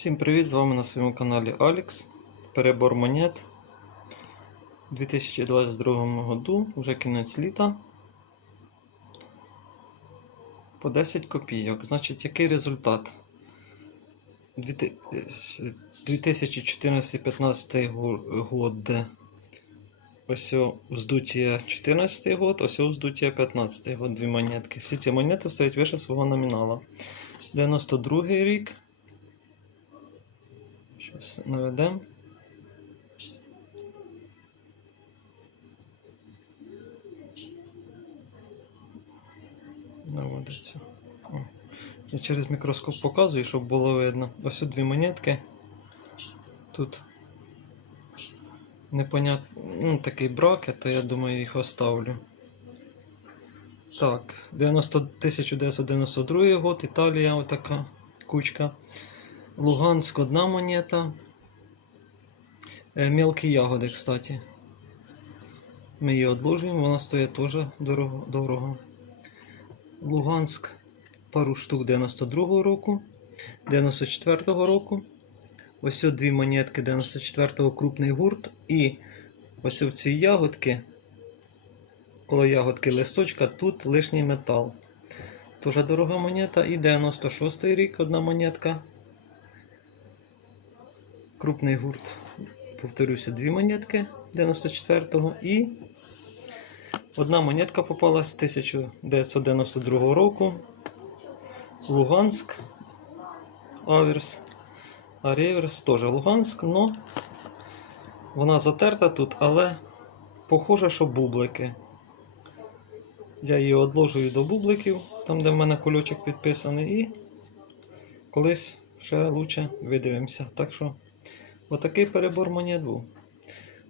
Всім привіт! З вами на своєму каналі Алікс. Перебор монет у 2022 году, вже кінець літа. По 10 копійок. Значить, який результат? 2014-15 год. Ось вздуття 14 год, ось вздуття 15 год, дві монетки. Всі ці монети стоять вище свого номінала. 92 рік. Щось наведемо. Наводиться. О. Я через мікроскоп показую, щоб було видно. Ось дві монетки. Тут непонятно, ну такий бракет, то я думаю їх оставлю. Так, 90, 1992 год, Італія, отака кучка. Луганськ одна монета. Е, Мелкі ягоди, кстати. Ми її одложуємо, вона стоїть теж дорого. дорого. Луганськ пару штук 92-го року, 94-го року. Ось от дві монетки 94-го крупний гурт. І ось в цій ягодки, коло ягодки листочка, тут лишній метал. Дуже дорога монета. І 96-й рік одна монетка. Крупний гурт. Повторюся, дві монетки 94-го і одна монетка попалась з 1992 року. Луганськ. Аверс. А реверс теж Луганськ, но вона затерта тут, але похоже, що бублики. Я її одложую до бубликів, там де в мене кульочок підписаний, і колись ще лучше видивимося. Так що отакий перебор монет був.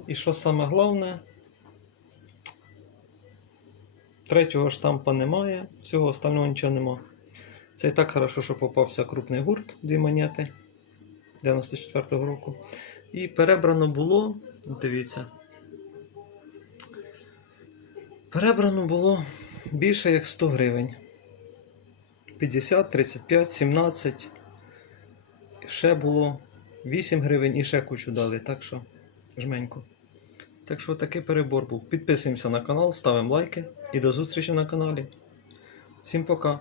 І що саме головне, третього штампа немає, всього остального нічого нема. Це і так хорошо, що попався крупний гурт, дві монети 94-го року. І перебрано було, дивіться, перебрано було більше як 100 гривень. 50, 35, 17. Ще було 8 гривень і ще кучу дали, так що жменько. Так що такий перебор був. Підписуємося на канал, ставимо лайки і до зустрічі на каналі. Всім пока!